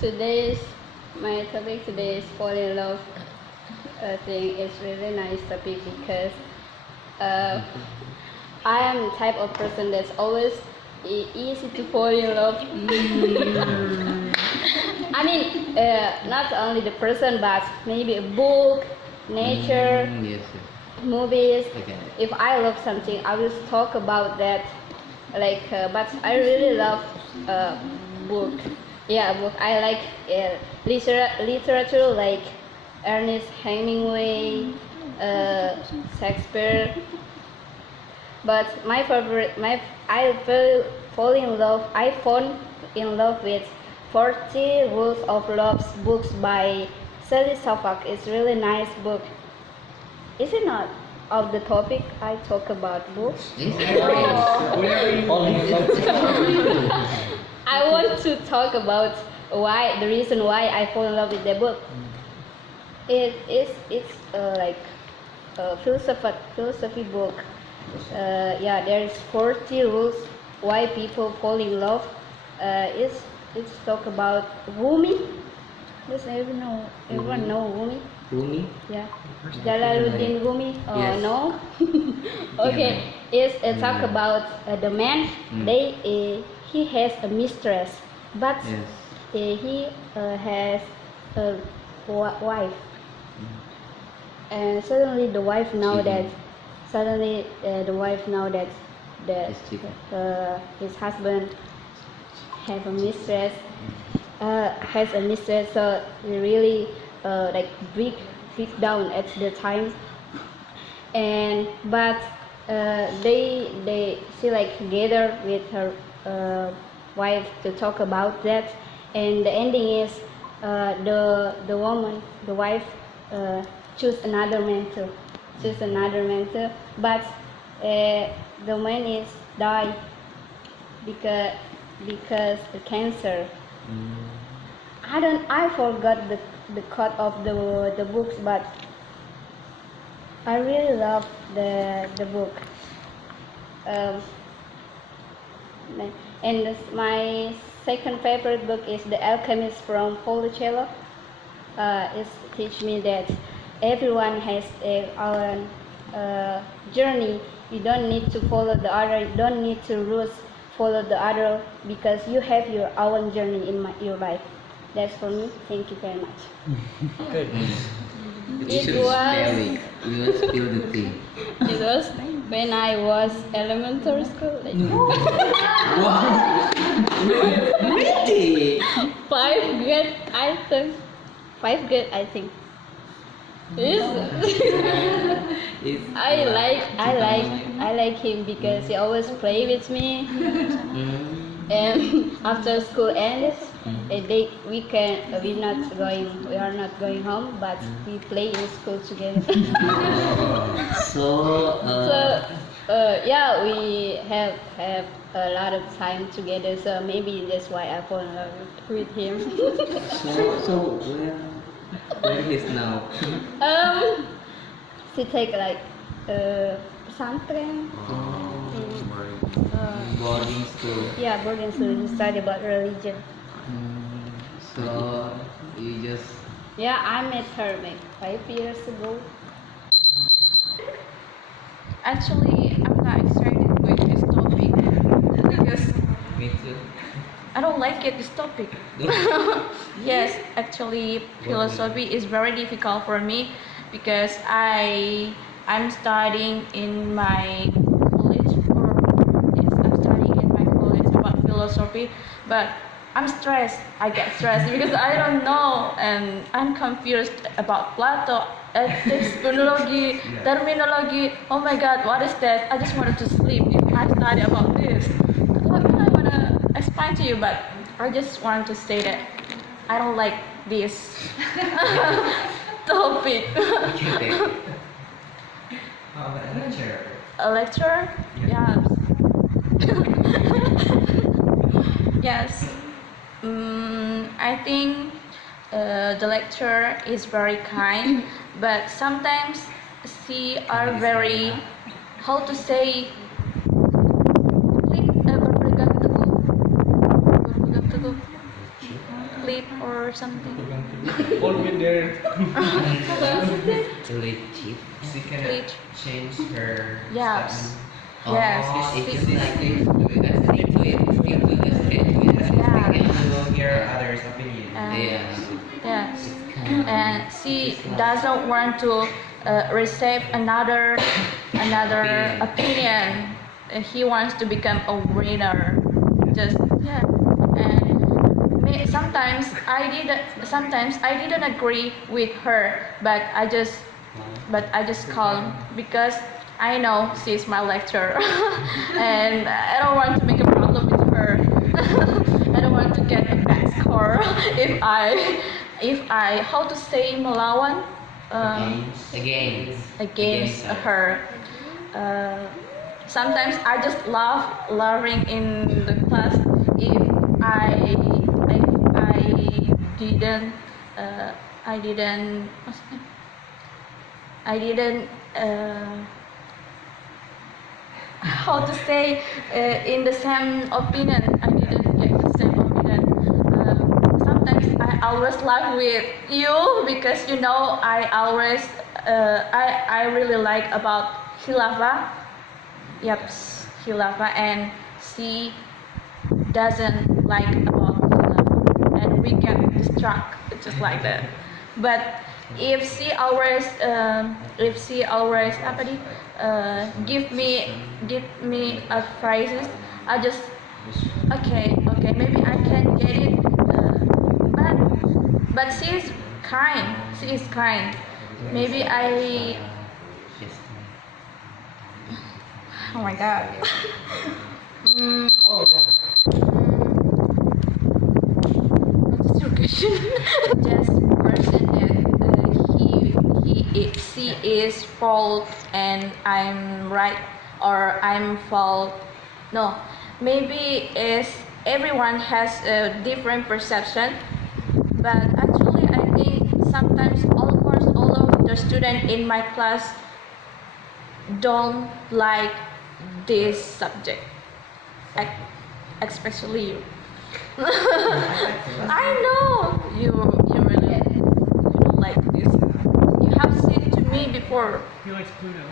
Today's my topic today is fall in love. I think it's really nice topic because uh, I am the type of person that's always easy to fall in love. I mean, not only the person, but maybe a book, nature, Yes, movies. okay. If I love something, I will talk about that. But I really love book. Yeah, book. I like literature like Ernest Hemingway, Shakespeare. But my favorite, my I fall in love. I fall in love with 40 Rules of Love books by Sally Suffolk. It's really nice book. Is it not of the topic I talk about books? I want to talk about the reason why I fall in love with the book. It's like a philosophy book. Yeah, there's 40 rules why people fall in love. It's talk about Rumi. Does everyone know Rumi? Rumi? Yeah. Jalaluddin Rumi? Yes. No? Okay. It's talk about the man. He has a mistress, but Yes. he has a wife. And suddenly the wife know that that It's cheaper. his husband have a mistress, so he really like break down at the time. And but she like together with her wife to talk about that, and the ending is the wife choose another man too, but the man is die because the cancer. I forgot the cut of the books, but I really love the book. And my second favorite book is The Alchemist from Paulo Coelho. It teach me that everyone has a own journey. You don't need to follow the other. You don't need to follow the other, because you have your own journey in your life. That's for me. Thank you very much. Good. It was. You will spill the tea. It was when I was elementary school. Like, Really? Five grade, I think. Five grade, I think. I like him because he always play with me. And after school ends, we are not going home, but we play in school together. So, Yeah, we have a lot of time together, so maybe that's why I fall in love with him. so where is now? She take like pesantren. Boarding school. Yeah, boarding school to study about religion. So you just Yeah, I met her like 5 years ago. Actually, I'm not excited with this topic because me too. I don't like it, this topic. Yes, actually, philosophy is very difficult for me because I'm studying in my college, or yes, I'm studying in my college about philosophy, but I'm stressed. I get stressed because I don't know, and I'm confused about Plato, ethics, phonology, terminology. Oh my God, what is that? I just wanted to sleep if I study about this. What I wanna explain to you, but I just want to say that I don't like this topic. A lecture? Yes. Yes. I think the lecturer is very kind, but sometimes she are very, how to say, berpegang teguh. split or something. All with their Relative. She cannot Split. change her Yes. statement. Yes. Oh, it's She- just like stick to it, stick to it, stick to it, stick to it. Yeah. You will hear others' opinion. Yeah. Yes. Kind of- And she doesn't want to receive another opinion. He wants to become a winner. Just yeah. And sometimes I didn't agree with her, but I just calm because I know she's my lecturer, and I don't want to make a problem with her. I don't want to get a bad score if I how to say melawan against her. Sometimes I just love laughing in the class if I didn't I didn't I didn't how to say in the same opinion. I didn't get the same opinion. Sometimes I always laugh with you because you know I always I really like about Hilafa. Yep, Hilafa, and she doesn't like about Hilafa, and we get distracted just like that. But if she always apa nih, give me advices, I just okay maybe I can get it. But she is kind. She is kind. Maybe I. Oh my god. What is your question? Just person that she is fault and I'm right, or I'm fault. No, maybe is everyone has a different perception, but actually I think sometimes almost all of the students in my class don't like this subject, especially you. I know you really you don't like this. You have said to me before. he likes Pluto.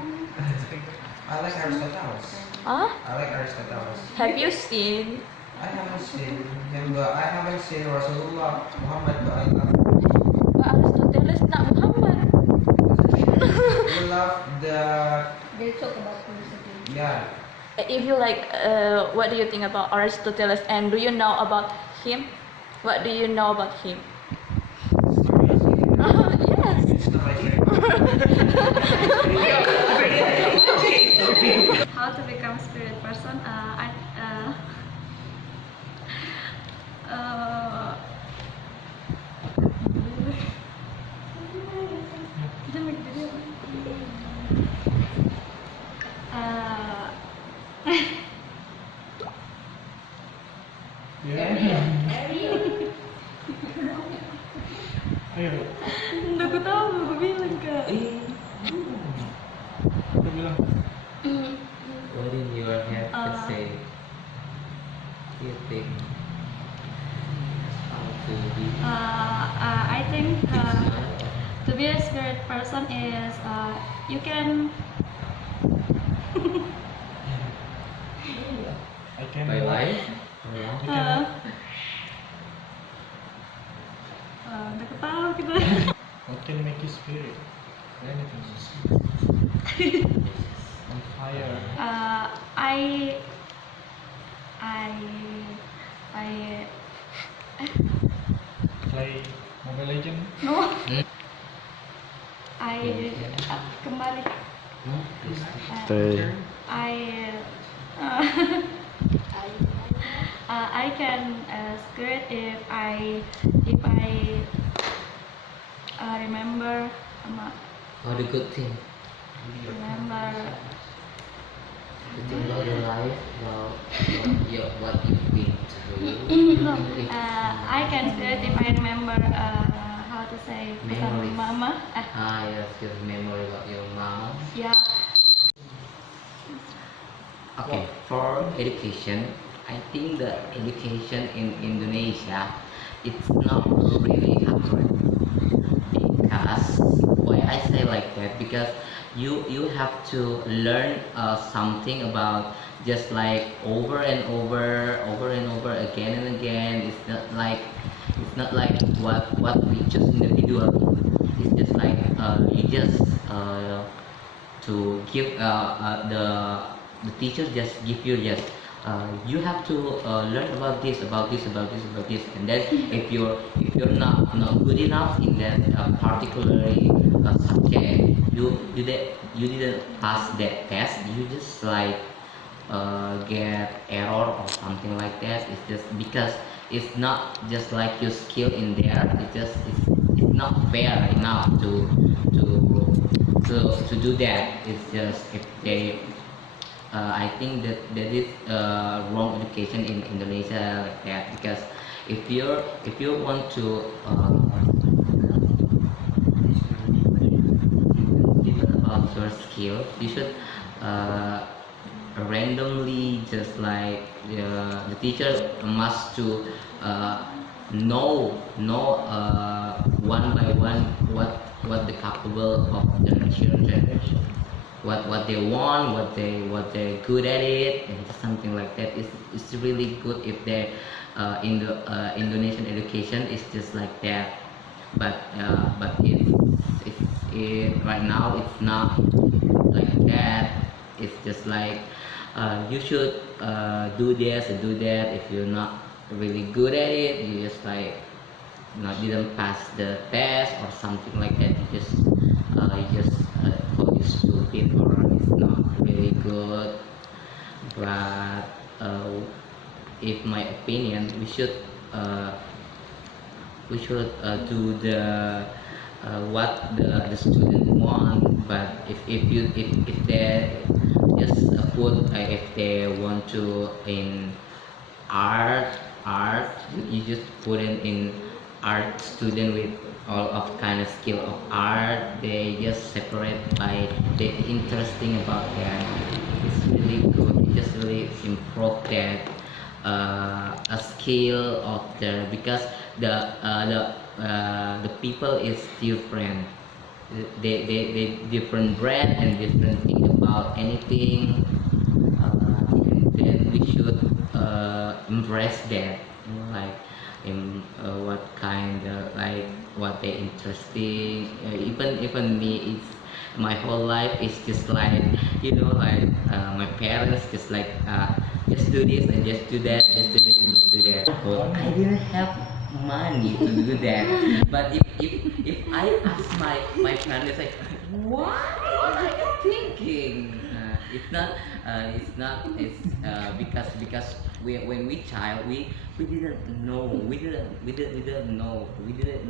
I like Aristotle. Huh? I like Aristotle. Have you seen? I haven't seen him, but I haven't seen Rasulullah Muhammad, but I love. But Aristotle is not Muhammad. You love the They talk about philosophy. yeah. If you like, what do you think about Aristotle? And do you know about him? What do you know about him? Yes. It's not my favorite. How to become spirit person? Ayo, Udah gue tahu, gue bilang kak. aku bilang. What in your head to say? You think how to be I think picture? to be a spirit person is you can I can. By life? udah ketahu kita. What can make you spirit? Anything. On fire. I Play Mobile Legend. no kembali Stay. I can skirt if I remember All the good thing. remember The thing about your life, about what you've been through. no, If- I can skirt if I remember how to say pesan Memories. mama Yes, your memory about your mom. yeah. Okay, for education, I think the education in Indonesia it's not really hard, because why I say like that, because you have to learn something about just like over and over again and again. It's not like what we just individually. It's just like you just to give the teacher just give you just you have to learn about this, about this, about this, about this, and then if you're not good enough in that particularly subject, you didn't pass that test, you just like get error or something like that. It's just because it's not just like your skill in there. It's not fair enough to do that. It's just if they I think that is wrong education in Indonesia like that, because if you want to even about your skill, you should uh, randomly just like the teacher must to know one by one what the capable of the children, what they want, what they're good at it, and something like that. It's really good if they in the Indonesian education is just like that. But if right now it's not like that. It's just like you should do this and do that. If you're not really good at it, you just like not didn't pass the test or something like that. You just call you stupid, or it's not really good. But if my opinion, uh, we should do the what the student want. But if they just put if they want to in art, you just put in art student with all of kind of skill of art. They just separate by the interesting about that. It's really good. It just really improve that a skill of the, because the people is different. They different brand and different thing about anything, and then we should embrace that, like in what kind of like what they interesting. Even me, it's my whole life is just like like my parents just like just do this and just do that, just do this and just do that. But I didn't have money to do that. But if I ask my parents like, what are you thinking? It's because when we child, we didn't know, we didn't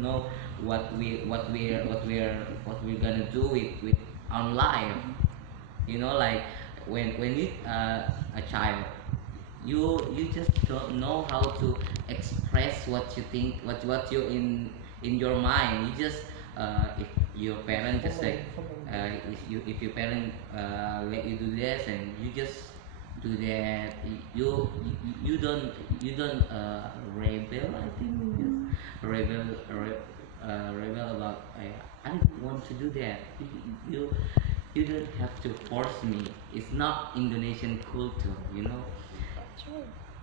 know what we're gonna do with our life. Like when you a child, you just don't know how to express what you think, what you in your mind. You just if your parent just say if your parent let you do this and you just do that, you don't rebel. I think you just rebel about I don't want to do that. You don't have to force me. It's not Indonesian culture.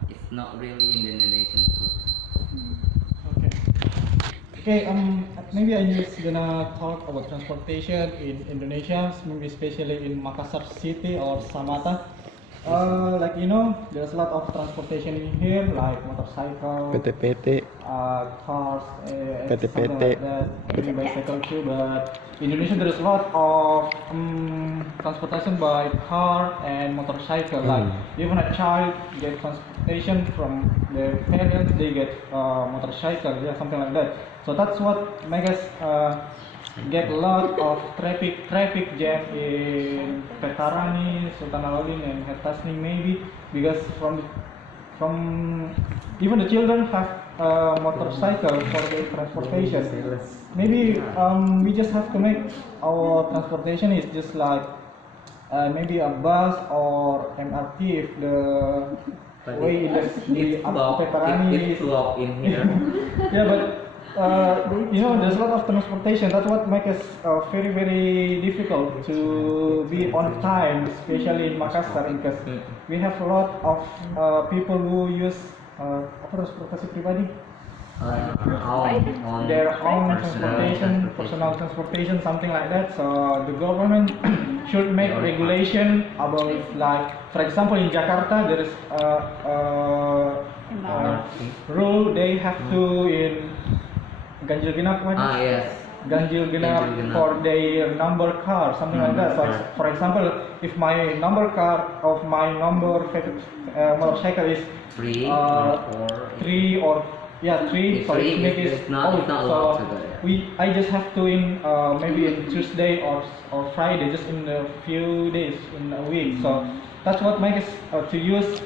It's not really Indonesian culture. Okay. Okay, maybe I just gonna talk about transportation in Indonesia, maybe especially in Makassar city or Samata. Like there's a lot of transportation in here, like motorcycle, PT-PT, cars, PT-PT. something like that, maybe bicycle too. But in Indonesia there's a lot of transportation by car and motorcycle. Like even a child get transportation from their parents, they get motorcycle, yeah, something like that. So that's what makes us get a lot of traffic jam in Petarani, Sultan Alauddin, and Hertasning maybe, because from even the children have motorcycle for their transportation. Maybe we just have to make our transportation is just like maybe a bus or MRT if the But way in the Pepperani. it's flop in here. Yeah, but there's a lot of transportation. That's what makes us very, very difficult to be on time, especially in Makassar, because we have a lot of people who use apa transportasi pribadi, their own transportation, personal transportation, something like that. So the government should make regulation about, like, for example, in Jakarta there is rule they have to in ganjil genap, what? Yes. Ganjil genap Ganjil genap. for their number car, something like that. So, for example, if my number car of my number motorcycle is 3 three or three, so it makes it's not allowed to go there. I just have to in maybe in Tuesday or Friday, just in a few days in a week. So that's what makes to use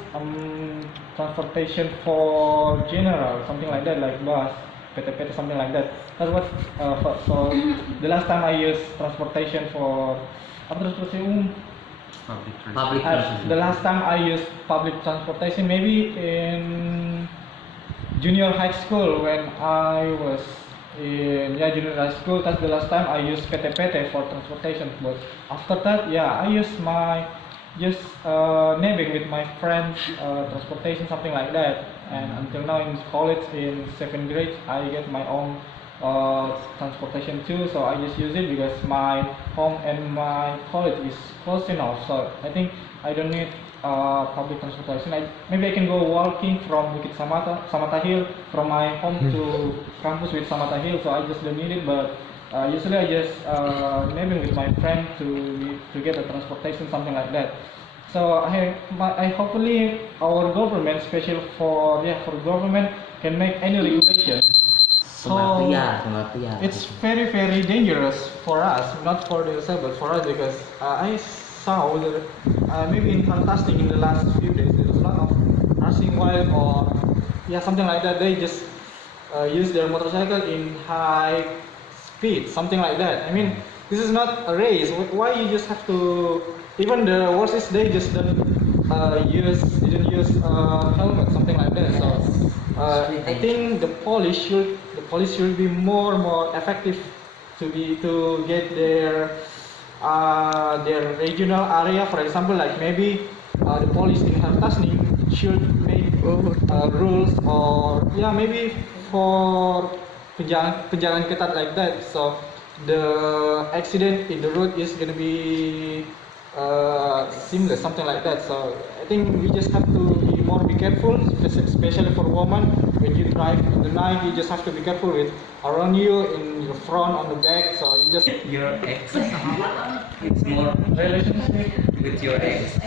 transportation for general, something like that, like bus, PT-PT, something like that. That's what. So the last time I used transportation for apa transportasi umum? Public transportation. The last time I used public transportation maybe in junior high school when I was in junior high school. That's the last time I used PT-PT for transportation. But after that, I used my nabbing with my friends transportation, something like that. And until now in college in 7th grade, I get my own transportation too. So I just use it because my home and my college is close enough. So I think I don't need public transportation. Maybe I can go walking from Bukit Samata Hill, from my home to campus with Samata Hill. So I just don't need it. But usually I just nabbing with my friend to get a transportation, something like that. So I hopefully our government, especially for government, can make any regulation. So it's very, very dangerous for us, not for the disabled, for us, because I saw that maybe in Fantastic in the last few days there was a lot of rushing wild or something like that. They just use their motorcycle in high speed, something like that. I mean, this is not a race. Why you just have to? Even the worst is they just didn't use helmet, something like that. So I think the police should be more effective to get their regional area. For example, like maybe the police in Hartasni should make rules, or maybe for penjagaan ketat like that. So the accident in the road is gonna be seamless, something like that. So I think we just have to be careful, especially for women. When you drive in the night, you just have to be careful with around you, in your front, on the back. So you just Your ex. It's more relationship. with your ex.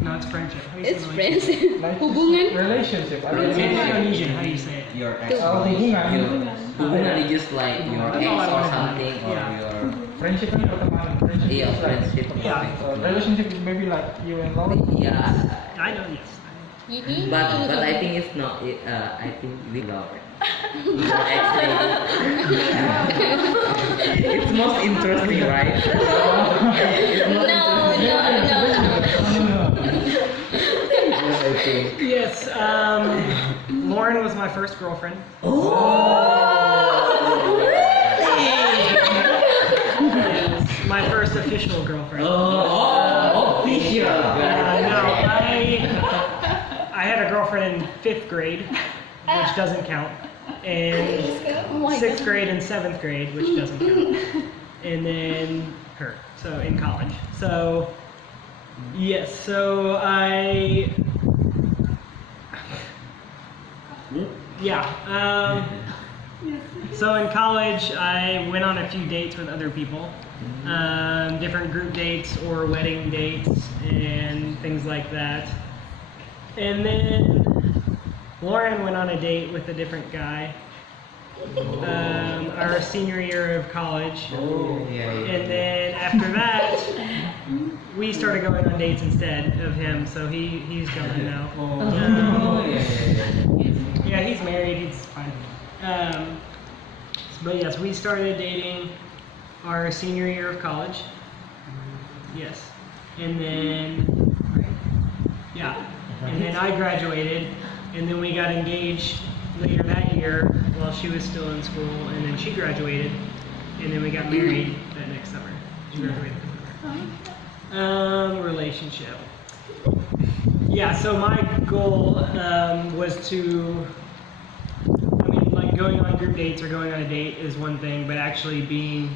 No, it's friendship. How do you It's say friends. Like Hubungan. relationship. I It's mean, Indonesian. How do you say it? Your ex. hubungan. Hubungan is just like your That's ex all I or wanted. something, or Yeah. your Friendship kan pertemanan. Friendship yeah, is like friendship. Yeah. relationship is maybe like you and Laura. Yeah. I know, yes. But I think it's not. I think we love it. Your ex it's most interesting, right? It's most interesting. Yes. Lauren was my first girlfriend. Yes, my first official girlfriend. Official. No, I had a girlfriend in 5th grade, which doesn't count, and 6th grade and 7th grade, which doesn't count, and then her. So in college. So yes. So so in college, I went on a few dates with other people, different group dates or wedding dates and things like that. And then Lauren went on a date with a different guy, our senior year of college. And then after that, we started going on dates instead of him, so he's gone now. Yeah, he's married, he's fine. But yes, we started dating our senior year of college. Yes. And then Yeah. And then I graduated, and then we got engaged later that year while she was still in school, and then she graduated, and then we got married that next summer. She graduated this summer. Relationship. Yeah, so my goal was to, I mean, like going on group dates or going on a date is one thing, but actually being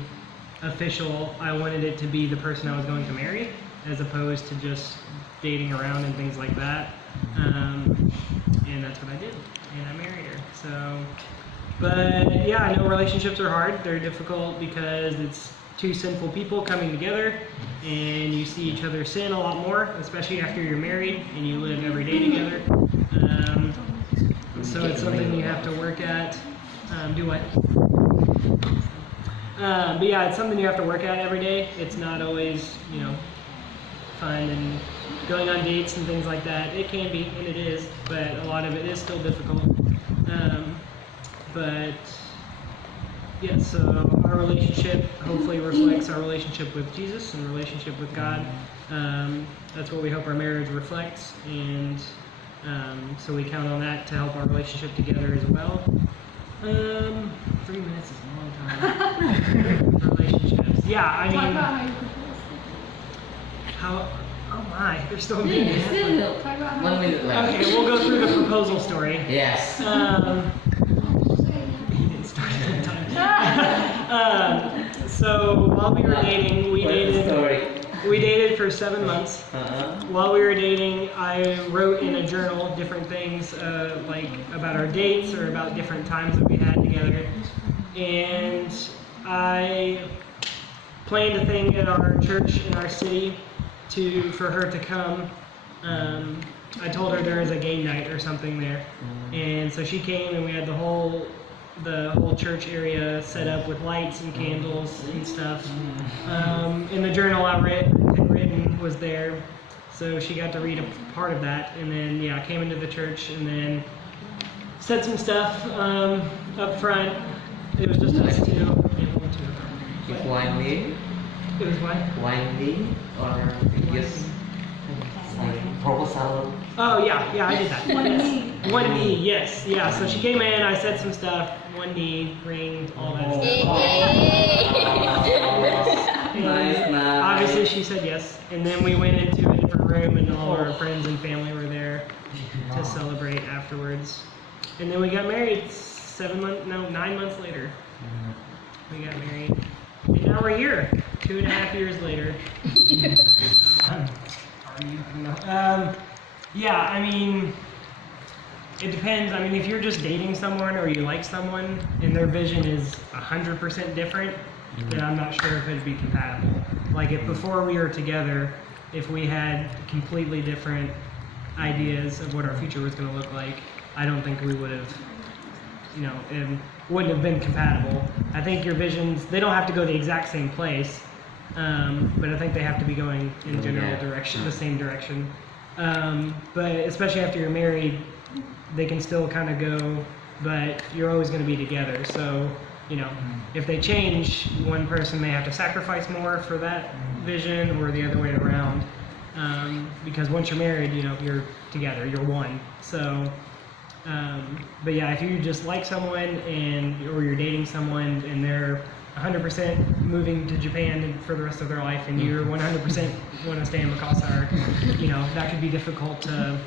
official, I wanted it to be the person I was going to marry, as opposed to just dating around and things like that. And that's what I did, and I married her. So, but yeah, I know relationships are hard. They're difficult because it's two sinful people coming together, and you see each other sin a lot more, especially after you're married and you live every day together. So it's something you have to work at. Do what? But yeah, it's something you have to work at every day. It's not always, you know, fun and going on dates and things like that. It can be, and it is, but a lot of it is still difficult. But yeah, so our relationship hopefully reflects our relationship with Jesus and relationship with God. That's what we hope our marriage reflects, and so we count on that to help our relationship together as well. 3 minutes is a long time. Relationships. Yeah, I mean, how? Oh my, they're still being. 1 minute left. Okay, we'll go through the proposal story. Yes. He didn't start on time. So while we were dating, we dated for 7 months. While we were dating, I wrote in a journal different things, like about our dates or about different times that we had together. And I planned a thing at our church in our city for her to come. I told her there was a game night or something there, and so she came, and we had the whole church area set up with lights and candles and stuff. In the journal I had written was there, so she got to read a part of that, and then yeah, I came into the church and then said some stuff up front. It was just us two. If windy, It was what? windy, or just like proposal. Oh yeah, I did that. One knee, yes, yeah. So she came in, I said some stuff. One knee, ring, all that stuff. Nice. Obviously, she said yes, and then we went into a different room, and all our friends and family were there to celebrate afterwards. And then we got married 9 months later. We got married, and now we're here, 2.5 years later. Yeah, I mean, it depends. I mean, if you're just dating someone or you like someone and their vision is 100% different, then I'm not sure if it'd be compatible. Like if before we were together, if we had completely different ideas of what our future was going to look like, I don't think we would have, you know, it wouldn't have been compatible. I think your visions, they don't have to go the exact same place, but I think they have to be going in general direction, the same direction. But especially after you're married, they can still kind of go, but you're always going to be together. So, you know, if they change, one person may have to sacrifice more for that vision, or the other way around. Because once you're married, you know, you're together, you're one. So, but yeah, if you just like someone or you're dating someone and they're 100% moving to Japan for the rest of their life, and you're 100% want to stay in Mabbicara, you know, that could be difficult to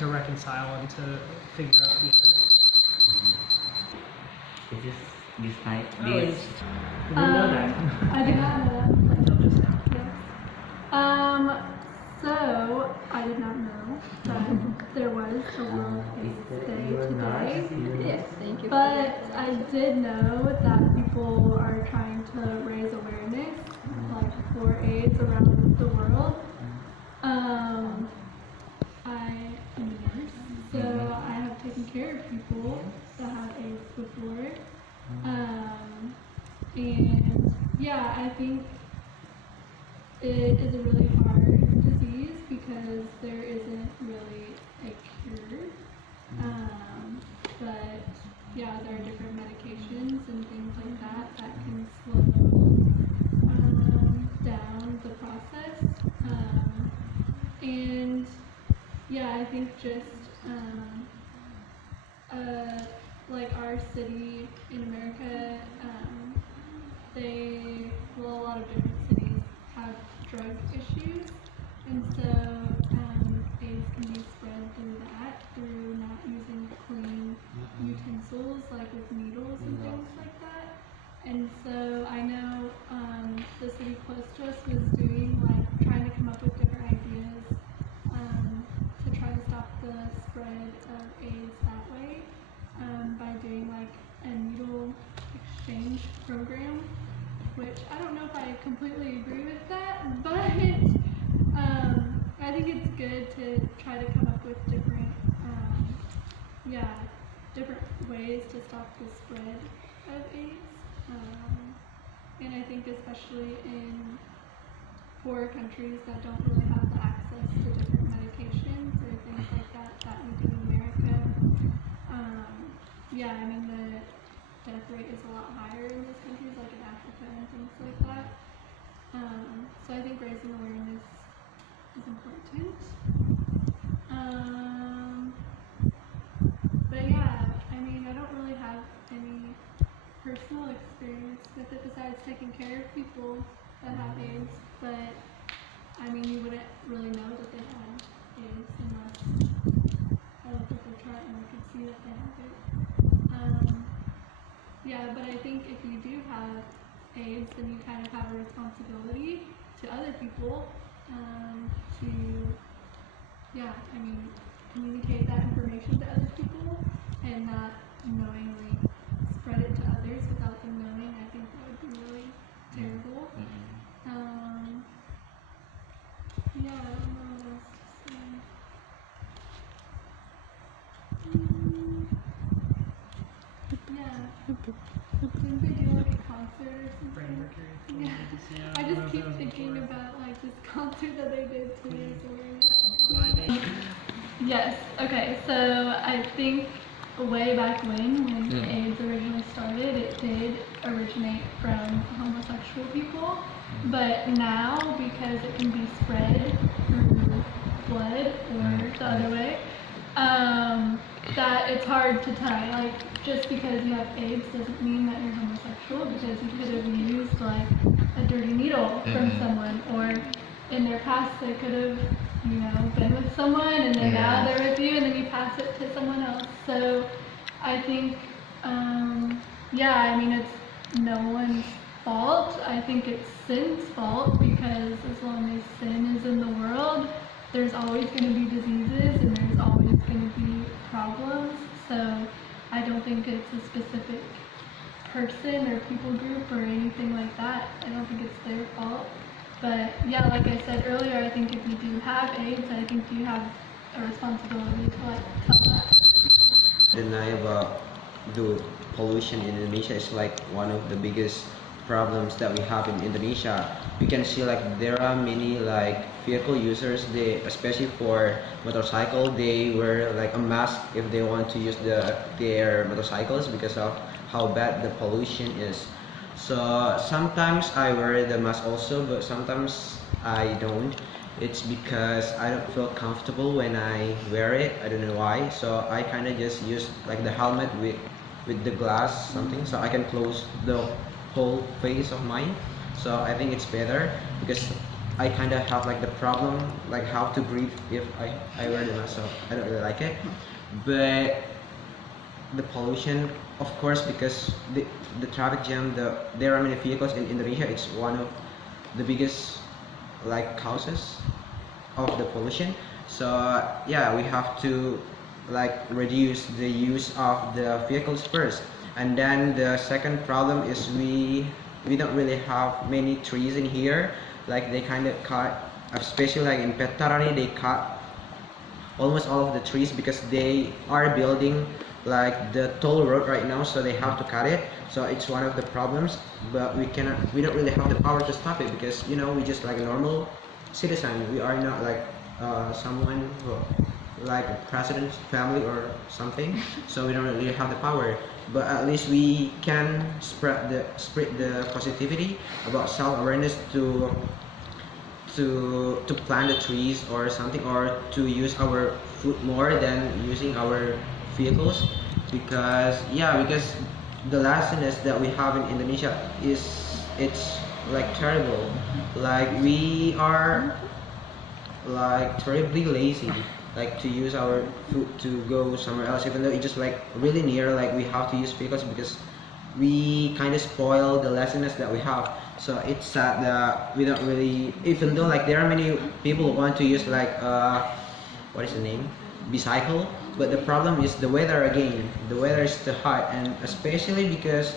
reconcile and to figure out the other. Is this night? Oh, This. You didn't know that. I did not know that. Until just now. Yes. So I did not know that there was a World AIDS Day today. Yes, thank you. But I did know that people are trying to raise awareness, like for AIDS around the world. I am a nurse, so I have taken care of people that have AIDS before. And yeah, I think it is a really hard disease because there isn't really a cure. But yeah, there are different medications and things like that that can slow down the process. And yeah, I think just like our city in America, a lot of different cities have drug issues, and so AIDS can be spread through that, through not using clean utensils, like with needles and things like that. And so I know the city close to us was doing trying to come up with different ideas to try to stop the spread of AIDS that way by doing a needle exchange program, which I don't know if I completely agree with that, but I think it's good to try to come up with different different ways to stop the spread of AIDS. And I think especially in poorer countries that don't really have the access to different medications or things like that we do in America. I mean the death rate is a lot higher in those countries, like in Africa and things like that. So I think raising awareness is important. But yeah, I mean I don't really have any personal experience with it besides taking care of people that have AIDS, but I mean you wouldn't really know that they had AIDS unless I looked at their chart and I could see that they have it. But I think if you do have AIDS, then you kind of have a responsibility to other people to communicate that information to other people and not knowingly spread it to others without them knowing. I think that would be really terrible. I don't know what else to say. Didn't they do a concert or something? Freddie Mercury. Yeah. I just keep thinking about this concert that they did today. Live Aid. Yes. Okay. So I think way back when AIDS originally started, it did originate from homosexual people. But now, because it can be spread through blood or the other way, that it's hard to tie. Just because you have AIDS doesn't mean that you're homosexual, because you could have used a dirty needle from someone, or in their past they could have been with someone and then now they're with you and then you pass it to someone else. So I think it's no one's fault. I think it's sin's fault, because as long as sin is in the world, there's always going to be diseases and there's always going to be problems. So I don't think it's a specific person or people group or anything like that. I don't think it's their fault. But yeah, like I said earlier, I think if you do have AIDS, I think you have a responsibility to tell that. Deny about the pollution in Indonesia is one of the biggest problems that we have in Indonesia. We can see there are many vehicle users. They, especially for motorcycle, they wear a mask if they want to use their motorcycles because of how bad the pollution is. So sometimes I wear the mask also, but sometimes I don't. It's because I don't feel comfortable when I wear it. I don't know why. So I kind of just use the helmet with the glass something, so I can close the whole face of mine. So I think it's better, because I kind of have the problem how to breathe if I wear the mask. So I don't really like it. But the pollution, of course, because the traffic jam, there are many vehicles in Indonesia. It's one of the biggest causes of the pollution. So yeah, we have to reduce the use of the vehicles first. And then the second problem is we don't really have many trees in here. They kind of cut, especially in Petarani, they cut almost all of the trees because they are building the toll road right now, so they have to cut it. So it's one of the problems, but we don't really have the power to stop it, because we just a normal citizen. We are not someone who, a president's family or something, so we don't really have the power. But at least we can spread the positivity about self-awareness to to plant the trees or something, or to use our foot more than using our vehicles, because because the laziness that we have in Indonesia it's like terrible. Like we are like terribly lazy, like to use our foot to go somewhere else, even though it's just like really near. Like we have to use vehicles because we kind of spoil the lessons that we have. So it's sad that we don't really, even though like there are many people who want to use like what is the name, bicycle, but the problem is the weather again. The weather is too hot, and especially because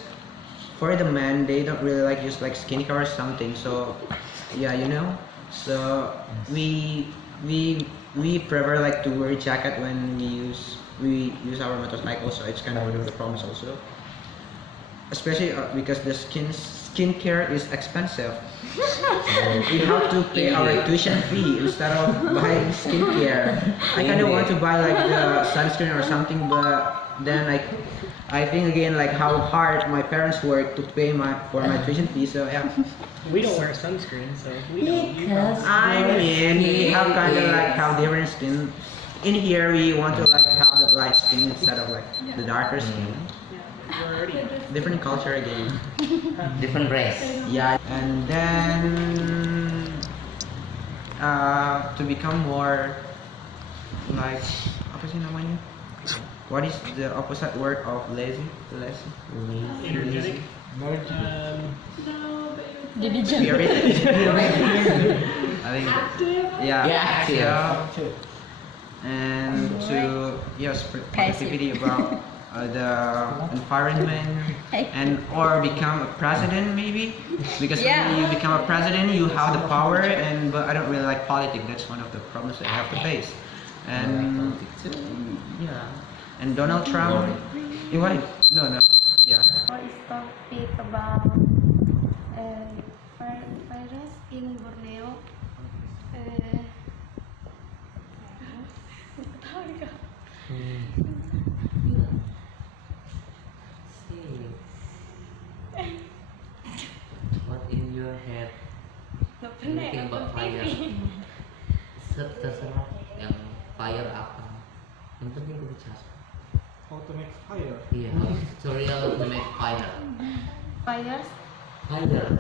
for the men they don't really like use like skincare or something. So yeah, you know. So we prefer like to wear jacket when we use our motorcycle. So it's kind of one of the problems also, especially because the skincare is expensive. We have to pay our tuition fee instead of buying skincare. I kind of want to buy like the sunscreen or something, but then I think again like how hard my parents work to pay for my tuition fee. So yeah. We don't wear sunscreen, so we don't. You probably- I mean, we have kind of like have different skin. In here, we want to like have the light skin instead of like the darker skin. We're already. Different culture again. Different race. Yeah, and then to become more like apa sih namanya? What is the opposite word of lazy? Lazy. Energetic. Spirit. I think. Yeah. Yeah, active. And to spread positivity about the environment, and or become a president maybe, because when you become a president you have the power, and but I don't really like politics. That's one of the problems that I have to face. And and Donald Trump, you what? No, yeah. What is topic about virus in Borneo? What in your head? Anything about fire? Terserah yang fire apa? Yang penting gue bicara. How to make fire? Iya, tutorial to make fire. Fires? Fire.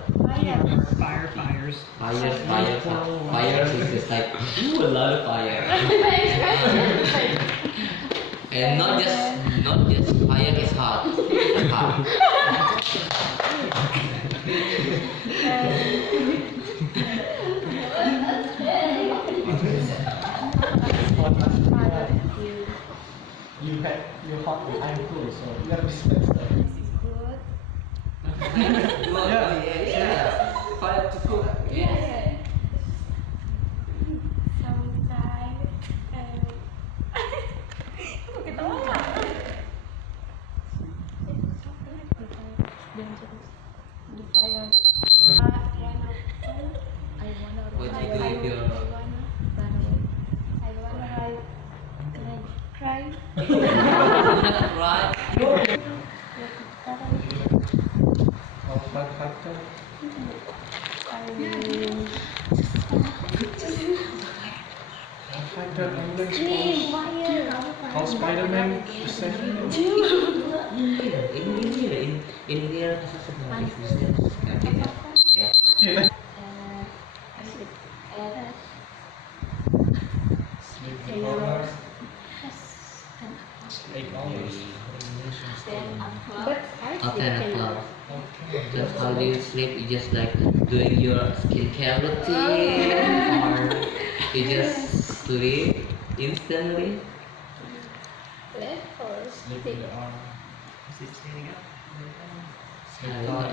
Fires. Fire is just like a lot of fire. And not just fire is hot. Hot. You hot and I'm cool, so you gotta be special. Good. Yeah. Fire to cook. Sometimes the fire. What you do if you're I wanna cry. right? Firefighter. Firefighter, ambulance force. Call Spider-Man to save you. In here, Yeah. Sleep in corners. 8 hours. But I How sleep 10 in o'clock? Just how do you sleep? You just like doing your skincare routine, or you just sleep instantly? left or Sleep in the arm. I